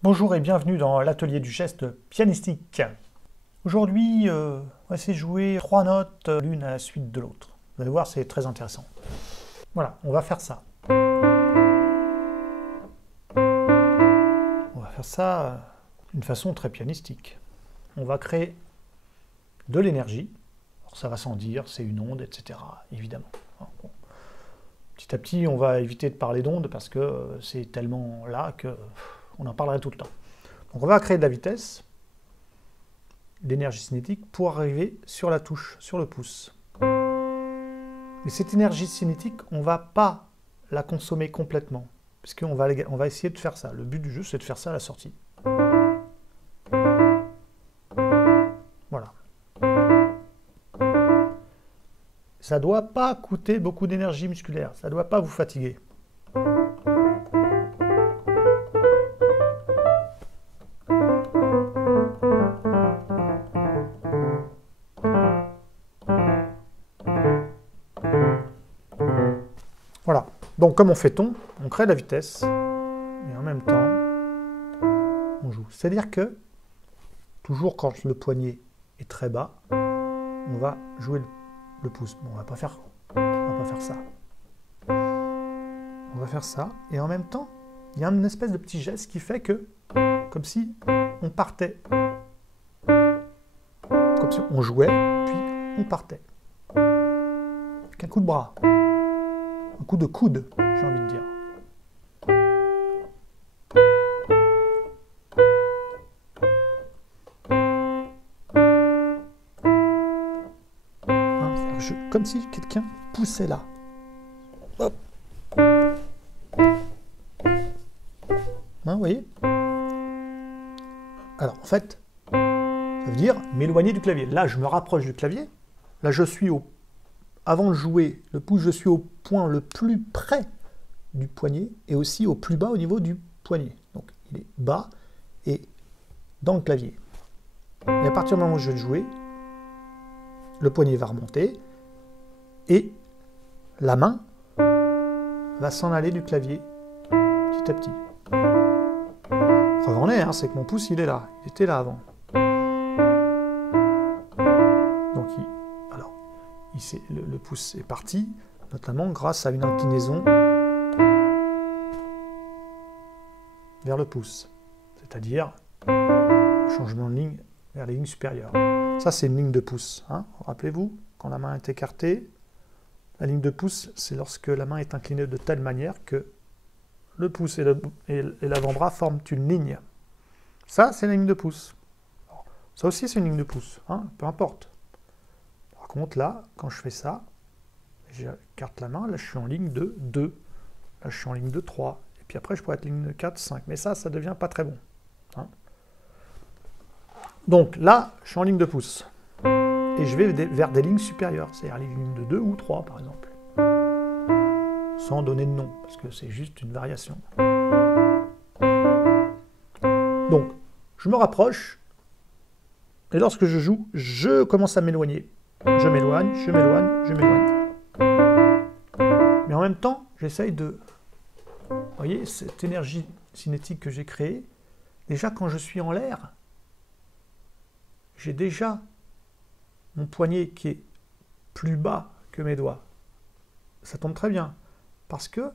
Bonjour et bienvenue dans l'atelier du geste pianistique. Aujourd'hui, on va essayer de jouer 3 notes l'une à la suite de l'autre. Vous allez voir, c'est très intéressant. Voilà, on va faire ça. On va faire ça d'une façon très pianistique. On va créer de l'énergie. Alors ça va sans dire, c'est une onde, etc. Évidemment. Bon. Petit à petit, on va éviter de parler d'onde parce que c'est tellement là que on en parlerait tout le temps. Donc on va créer de la vitesse, d'énergie cinétique, pour arriver sur la touche, sur le pouce. Et cette énergie cinétique, on ne va pas la consommer complètement, puisqu'on va essayer de faire ça. Le but du jeu, c'est de faire ça à la sortie. Voilà. Ça ne doit pas coûter beaucoup d'énergie musculaire, ça ne doit pas vous fatiguer. Voilà. Donc comme on fait-on? On crée de la vitesse, et en même temps, on joue. C'est-à-dire que, toujours quand le poignet est très bas, on va jouer le pouce. Bon, on va pas faire ça. On va faire ça, et en même temps, il y a une espèce de petit geste qui fait que, comme si on partait. Comme si on jouait, puis on partait. Avec un coup de bras. Un coup de coude, j'ai envie de dire. Hein, comme si quelqu'un poussait là. Hop. Hein, vous voyez? Alors, en fait, ça veut dire m'éloigner du clavier. Là, je me rapproche du clavier. Là, je suis au... Avant de jouer le pouce, je suis au point le plus près du poignet et aussi au plus bas au niveau du poignet. Donc, il est bas et dans le clavier. Et à partir du moment où je vais le jouer, le poignet va remonter et la main va s'en aller du clavier petit à petit. Preuve en est, hein, c'est que mon pouce, il est là. Il était là avant. Donc, le pouce est parti, notamment grâce à une inclinaison vers le pouce. C'est-à-dire changement de ligne vers les lignes supérieures. Ça, c'est une ligne de pouce. Hein. Rappelez-vous, quand la main est écartée, la ligne de pouce, c'est lorsque la main est inclinée de telle manière que le pouce et l'avant-bras forment une ligne. Ça, c'est la ligne de pouce. Ça aussi, c'est une ligne de pouce. Hein, peu importe. Par contre, là, quand je fais ça, j'écarte la main, là, je suis en ligne de 2. Là, je suis en ligne de 3. Et puis après, je pourrais être ligne de 4, 5. Mais ça devient pas très bon. Hein. Donc là, je suis en ligne de pouce. Et je vais vers des lignes supérieures, c'est-à-dire les lignes de 2 ou 3, par exemple. Sans donner de nom, parce que c'est juste une variation. Donc, je me rapproche, et lorsque je joue, je commence à m'éloigner. Je m'éloigne, je m'éloigne, je m'éloigne. Mais en même temps, j'essaye de... Vous voyez, cette énergie cinétique que j'ai créée, déjà quand je suis en l'air, j'ai déjà mon poignet qui est plus bas que mes doigts. Ça tombe très bien, parce que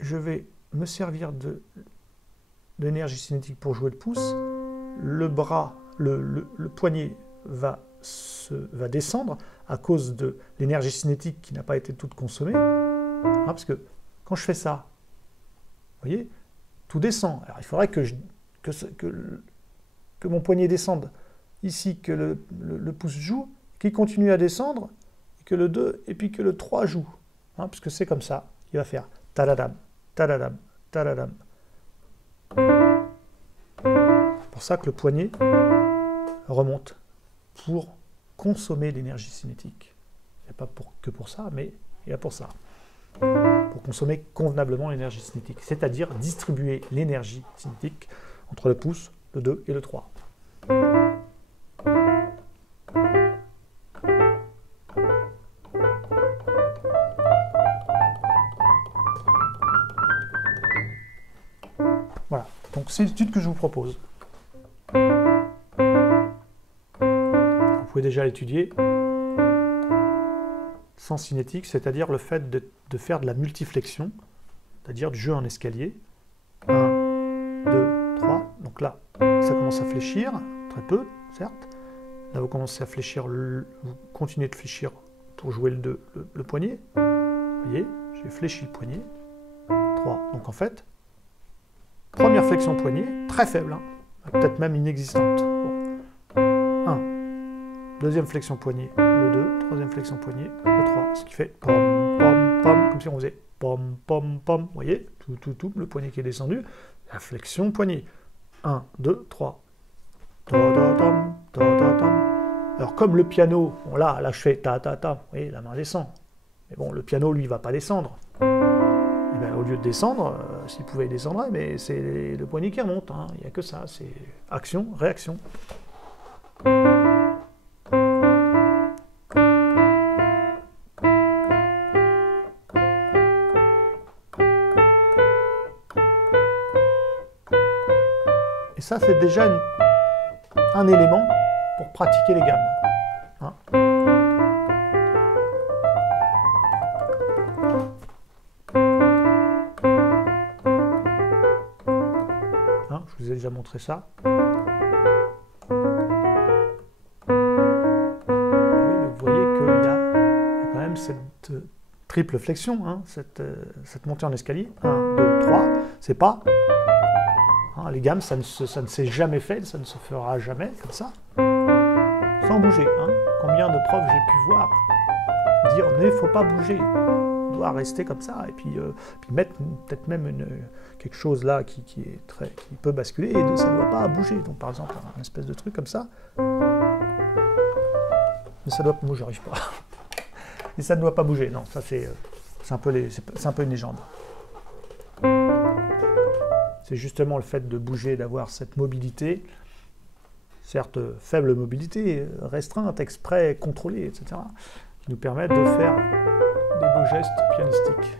je vais me servir de l'énergie cinétique pour jouer le pouce. Le bras, le poignet va descendre à cause de l'énergie cinétique qui n'a pas été toute consommée. Hein, parce que quand je fais ça, vous voyez, tout descend. Alors il faudrait que mon poignet descende ici, que le pouce joue, qu'il continue à descendre, et que le 2 et puis que le 3 joue. Hein, parce que c'est comme ça. Il va faire tadadam, tadadam, tadadam. C'est pour ça que le poignet remonte pour consommer l'énergie cinétique. Il n'y a pas que pour ça, mais il y a pour ça. Pour consommer convenablement l'énergie cinétique, c'est-à-dire distribuer l'énergie cinétique entre le pouce, le 2 et le 3. Voilà. Donc c'est l'étude que je vous propose. Vous pouvez déjà l'étudier. Sens cinétique, c'est-à-dire le fait de faire de la multiflexion, c'est-à-dire du jeu en escalier. 1, 2, 3. Donc là, ça commence à fléchir, très peu, certes. Là, vous commencez à fléchir, vous continuez de fléchir pour jouer le poignet. Vous voyez, j'ai fléchi le poignet. 3. Donc en fait, première flexion poignet, très faible, hein, peut-être même inexistante. Bon. 1. Deuxième flexion poignet, le 2. Troisième flexion poignet, le 3. Ce qui fait pom, pom, pom, comme si on faisait pom, pom, pom. Vous voyez, tout, le poignet qui est descendu. La flexion poignet. 1, 2, 3. Alors comme le piano, bon là je fais ta, vous voyez, la main descend. Mais bon, le piano, lui, il ne va pas descendre. Et bien, au lieu de descendre, s'il pouvait, il descendrait, mais c'est le poignet qui remonte. Hein. Il n'y a que ça, c'est action, réaction. Et ça, c'est déjà un élément pour pratiquer les gammes. Hein. Hein, je vous ai déjà montré ça. Oui, mais vous voyez qu'il y a quand même cette triple flexion, hein, cette montée en escalier. 1, 2, 3. C'est pas... Les gammes, ça ne s'est jamais fait, ça ne se fera jamais comme ça, sans bouger. Hein. Combien de profs j'ai pu voir dire « mais il ne faut pas bouger, on doit rester comme ça », et puis mettre peut-être même quelque chose là qui peut basculer, et ça ne doit pas bouger. Donc par exemple, un espèce de truc comme ça, mais ça doit... Moi, j'arrive pas. Et ça ne doit pas bouger, non, ça c'est un peu une légende. C'est justement le fait de bouger, d'avoir cette mobilité, certes faible mobilité, restreinte, exprès, contrôlée, etc., qui nous permettent de faire des beaux gestes pianistiques.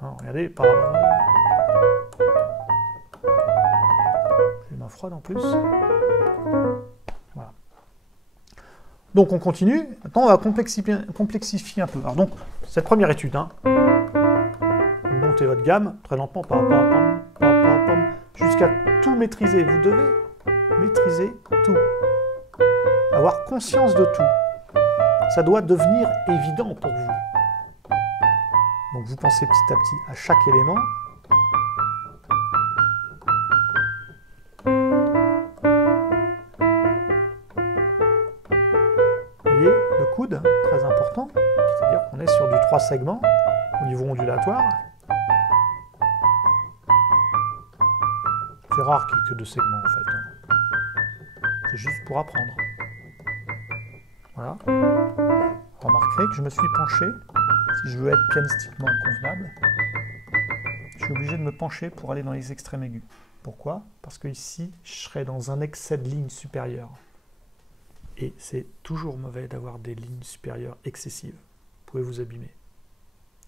Alors, regardez, j'ai les mains froides en plus. Voilà. Donc on continue. Maintenant, on va complexifier un peu. Alors donc, cette première étude, hein, montez votre gamme très lentement, jusqu'à tout maîtriser. Vous devez maîtriser tout. Avoir conscience de tout. Ça doit devenir évident pour vous. Donc vous pensez petit à petit à chaque élément. Vous voyez, le coude, très important. C'est-à-dire qu'on est sur du 3 segments au niveau ondulatoire. C'est rare qu'il y ait que 2 segments en fait. C'est juste pour apprendre. Voilà. Remarquerez que je me suis penché, si je veux être pianistiquement convenable, je suis obligé de me pencher pour aller dans les extrêmes aigus. Pourquoi? Parce que ici, je serais dans un excès de ligne supérieure. Et c'est toujours mauvais d'avoir des lignes supérieures excessives. Vous pouvez vous abîmer.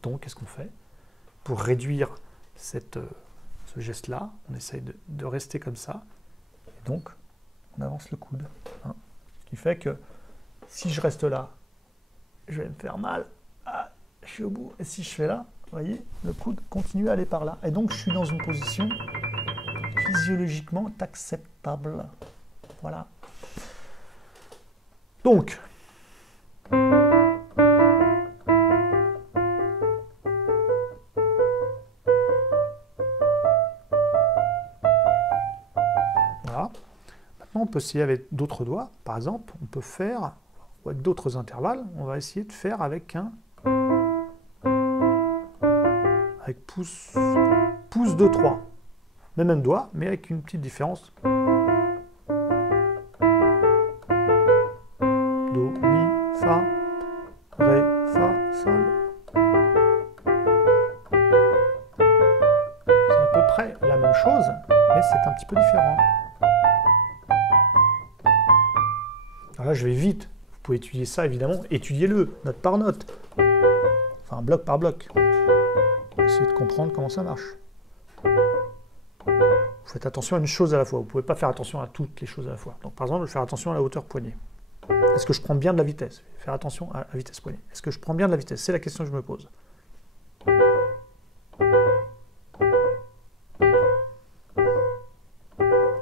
Donc, qu'est-ce qu'on fait? Pour réduire ce geste-là, on essaye de rester comme ça. Et donc, on avance le coude. Hein. Ce qui fait que si je reste là, je vais me faire mal. Ah, je suis au bout. Et si je fais là, vous voyez, le coude continue à aller par là. Et donc, je suis dans une position physiologiquement acceptable. Voilà. Donc, voilà. Maintenant, on peut essayer avec d'autres doigts. Par exemple, on peut faire, ou avec d'autres intervalles, on va essayer de faire avec pouce 2, 3. Le même doigt, mais avec une petite différence. Do, mi, fa, ré, fa, sol. C'est à peu près la même chose, mais c'est un petit peu différent. Alors là, je vais vite. Vous pouvez étudier ça, évidemment. Étudiez-le, note par note. Enfin, bloc par bloc. Essayez de comprendre comment ça marche. Vous faites attention à une chose à la fois. Vous ne pouvez pas faire attention à toutes les choses à la fois. Donc, par exemple, je vais faire attention à la hauteur poignet. Est-ce que je prends bien de la vitesse? Faire attention à la vitesse poignet. Est-ce que je prends bien de la vitesse? C'est la question que je me pose.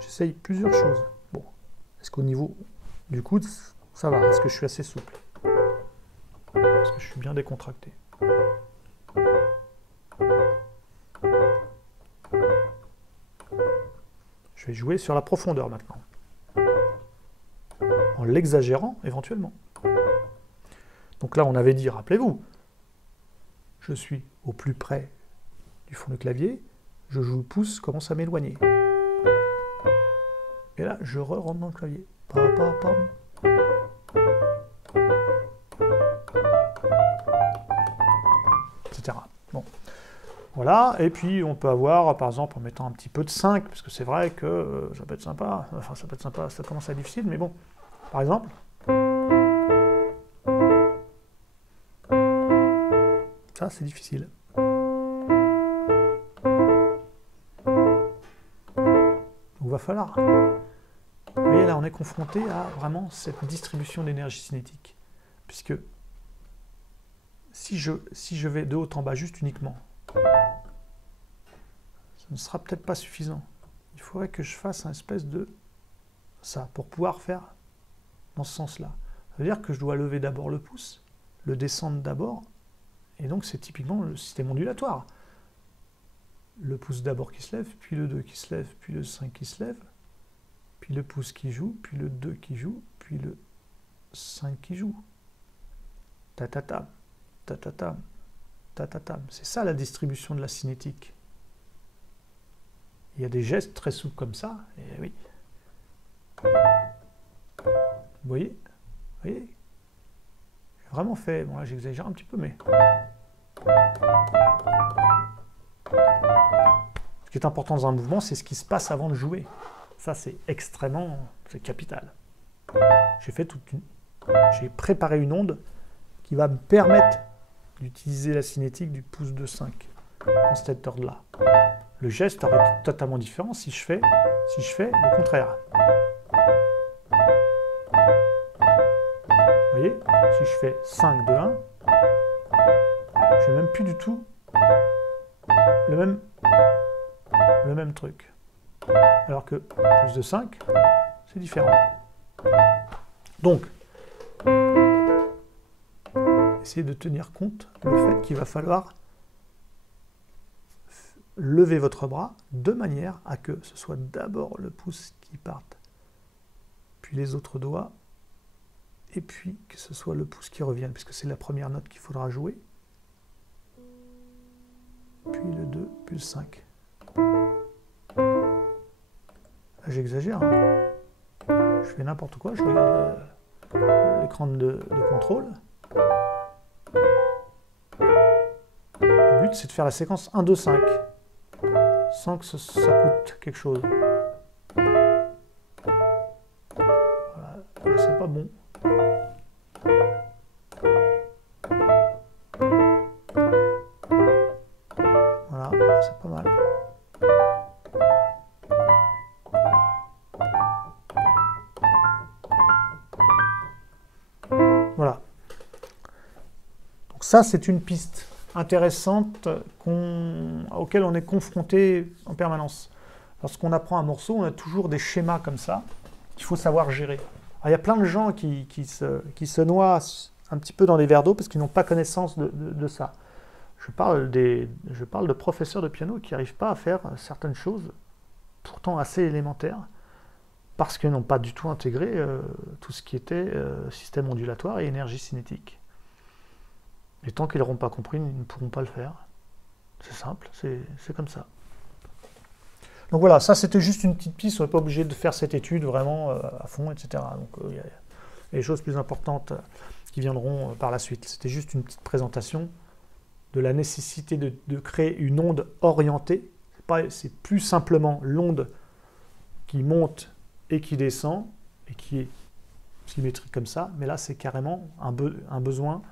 J'essaye plusieurs choses. Bon, est-ce qu'au niveau du coude, ça va? Est-ce que je suis assez souple? Est-ce que je suis bien décontracté? Je vais jouer sur la profondeur maintenant. En l'exagérant éventuellement. Donc là, on avait dit, rappelez-vous, je suis au plus près du fond du clavier, je joue le pouce, commence à m'éloigner. Et là, je rentre dans le clavier. Pa, pa, pam. Etc. Bon. Voilà, et puis on peut avoir, par exemple, en mettant un petit peu de 5, parce que c'est vrai que ça peut être sympa, enfin ça peut être sympa, ça commence à être difficile, mais bon, par exemple, ça c'est difficile. Donc il va falloir, vous voyez là on est confronté à vraiment cette distribution d'énergie cinétique, puisque si je vais de haut en bas juste uniquement, ça ne sera peut-être pas suffisant. Il faudrait que je fasse un espèce de ça, pour pouvoir faire dans ce sens-là. Ça veut dire que je dois lever d'abord le pouce, le descendre d'abord, et donc c'est typiquement le système ondulatoire. Le pouce d'abord qui se lève, puis le 2 qui se lève, puis le 5 qui se lève, puis le pouce qui joue, puis le 2 qui joue, puis le 5 qui joue. Ta-ta-tam, ta-ta-tam, ta-ta-tam. C'est ça la distribution de la cinétique. Il y a des gestes très souples comme ça, et oui. Vous voyez? Vous voyez? J'ai vraiment fait, bon là j'exagère un petit peu, mais... Ce qui est important dans un mouvement, c'est ce qui se passe avant de jouer. Ça c'est extrêmement, c'est capital. J'ai préparé une onde qui va me permettre d'utiliser la cinétique du pouce de 5 dans cet ordre-là. Le geste aurait été totalement différent si je fais le contraire. Vous voyez, si je fais 5, 2, 1, je n'ai même plus du tout le même truc. Alors que plus de 5, c'est différent. Donc, essayez de tenir compte du fait qu'il va falloir lever votre bras de manière à que ce soit d'abord le pouce qui parte, puis les autres doigts, et puis que ce soit le pouce qui revienne, puisque c'est la première note qu'il faudra jouer, puis le 2, puis le 5. Là j'exagère, hein. Je fais n'importe quoi, je regarde l'écran de contrôle. Le but c'est de faire la séquence 1, 2, 5. Sans que ça coûte quelque chose. Voilà, c'est pas bon. Voilà, c'est pas mal. Voilà. Donc ça, c'est une piste intéressante auquel on est confronté en permanence. Lorsqu'on apprend un morceau, on a toujours des schémas comme ça qu'il faut savoir gérer. Alors, il y a plein de gens qui se noient un petit peu dans les verres d'eau parce qu'ils n'ont pas connaissance de ça. Je parle de professeurs de piano qui n'arrivent pas à faire certaines choses, pourtant assez élémentaires, parce qu'ils n'ont pas du tout intégré tout ce qui était système ondulatoire et énergie cinétique. Et tant qu'ils n'auront pas compris, ils ne pourront pas le faire. C'est simple, c'est comme ça. Donc voilà, ça c'était juste une petite piste, on n'est pas obligé de faire cette étude vraiment à fond, etc. Donc il y a des choses plus importantes qui viendront par la suite. C'était juste une petite présentation de la nécessité de créer une onde orientée. C'est plus simplement l'onde qui monte et qui descend, et qui est symétrique comme ça, mais là c'est carrément un besoin.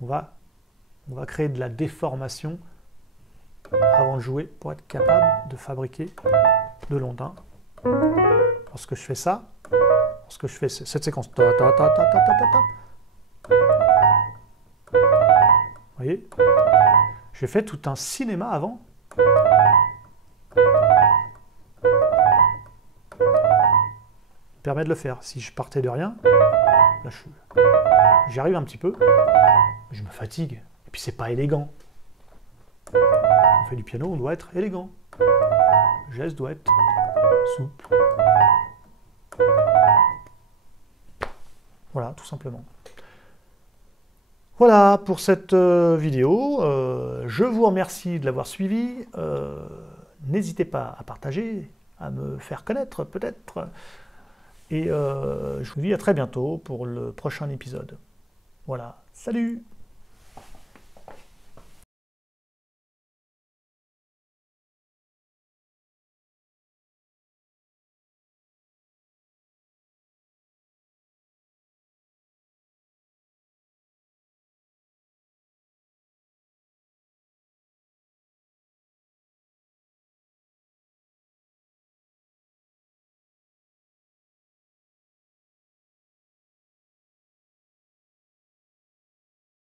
On va créer de la déformation avant de jouer pour être capable de fabriquer de l'ondin. Lorsque je fais ça, lorsque je fais cette séquence, vous voyez, j'ai fait tout un cinéma avant. Permet de le faire. Si je partais de rien, là j'y arrive un petit peu, mais je me fatigue. Et puis c'est pas élégant. Quand on fait du piano, on doit être élégant. Le geste doit être souple. Voilà, tout simplement. Voilà pour cette vidéo. Je vous remercie de l'avoir suivi. N'hésitez pas à partager, à me faire connaître peut-être. Et je vous dis à très bientôt pour le prochain épisode. Voilà, salut!